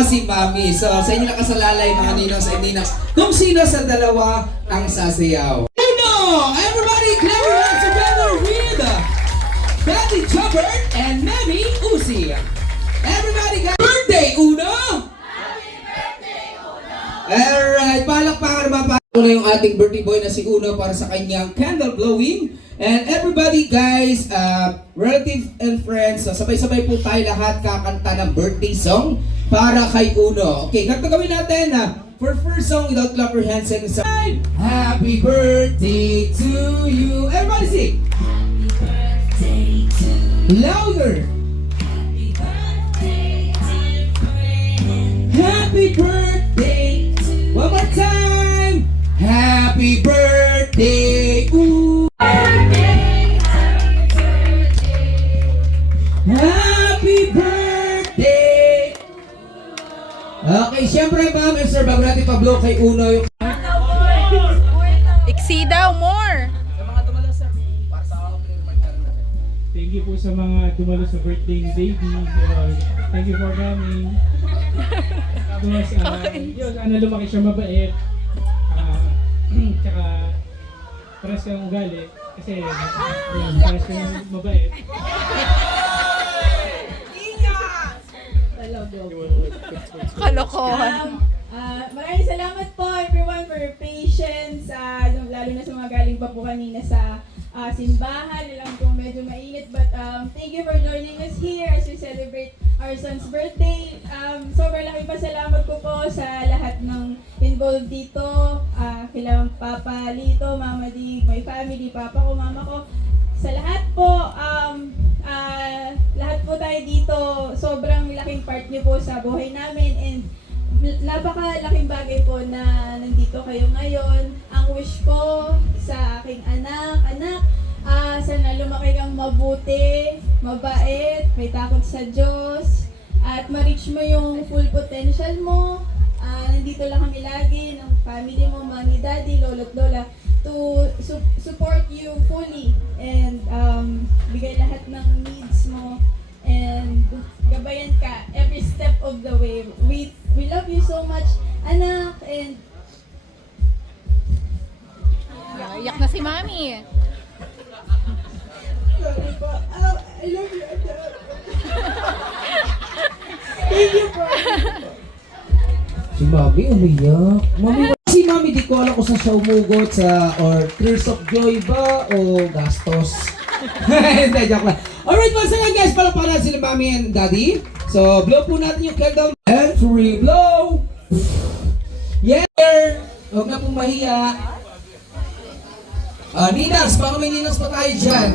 kasama si Mami. So, sa inyo nakasalalay mga ninong sa ninaks, kung sino sa dalawa ang sasayaw. Uno! Everybody clap your hands together with Daddy Chopper and Mami Uzi. Everybody got birthday, Uno! Happy birthday, Uno! Alright, palakpakan naman pa. Ito na yung ating birthday boy na si Uno para sa kanyang candle blowing. And everybody guys, relative and friends, sabay-sabay po tayo lahat kakanta ng birthday song para kay Uno. Okay, ganito gawin natin for first song without clap your hands and sing. Happy birthday to you. Everybody sing. Happy birthday to you. Louder. Happy birthday, dear friend. Happy birthday to you. One more time. Happy birthday, Uno. Happy birthday! Okay, syempre ma'am and sir, bago natin pa-blow kay Uno yung... Iksi daw, more! Sa mga dumalo sir, para sa Thank you po sa mga dumalo sa birthday ni baby. Thank you for coming. Tapos, yun, lumaki siya mabait. Tsaka, pares kang ugali. Kasi, pares kang mabait. Kalokohan. Maraming salamat po everyone for your patience, lalo na sa mga galing pa po kanina sa simbahan. Alam ko medyo mainit, but thank you for joining us here as we celebrate our son's birthday. Sobrang laking pasalamat ko po sa lahat ng involved dito, kila Papa Lito, Mama Dig, my family, Papa ko, Mama ko, sa lahat po. Lahat po tayo dito, sobrang laking part niyo po sa buhay namin, and napakalaking bagay po na nandito kayo ngayon. Ang wish ko sa aking anak, sana lumaki kang mabuti, mabait, may takot sa Diyos, at ma-reach mo yung full potential mo. Nandito lang kami lagi, ng family mo, mami, daddy, lolo't lola, to support you fully and bigay lahat ng needs mo and gabayan ka every step of the way. We love you so much, anak, and Iyak na si Mami. sorry po. I love you, anak. Thank you po. Si Mami umiyak. Si Mami di ko alam kung saan siya umugot or tears of joy ba o gastos. Hindi, joke lang. Alright, once again guys, palakpakan natin sila Mami and Daddy. So, blow po natin yung candle. And free blow! Yeah! Huwag na pong mahiya. Ninas, baka may ninas pa tayo dyan.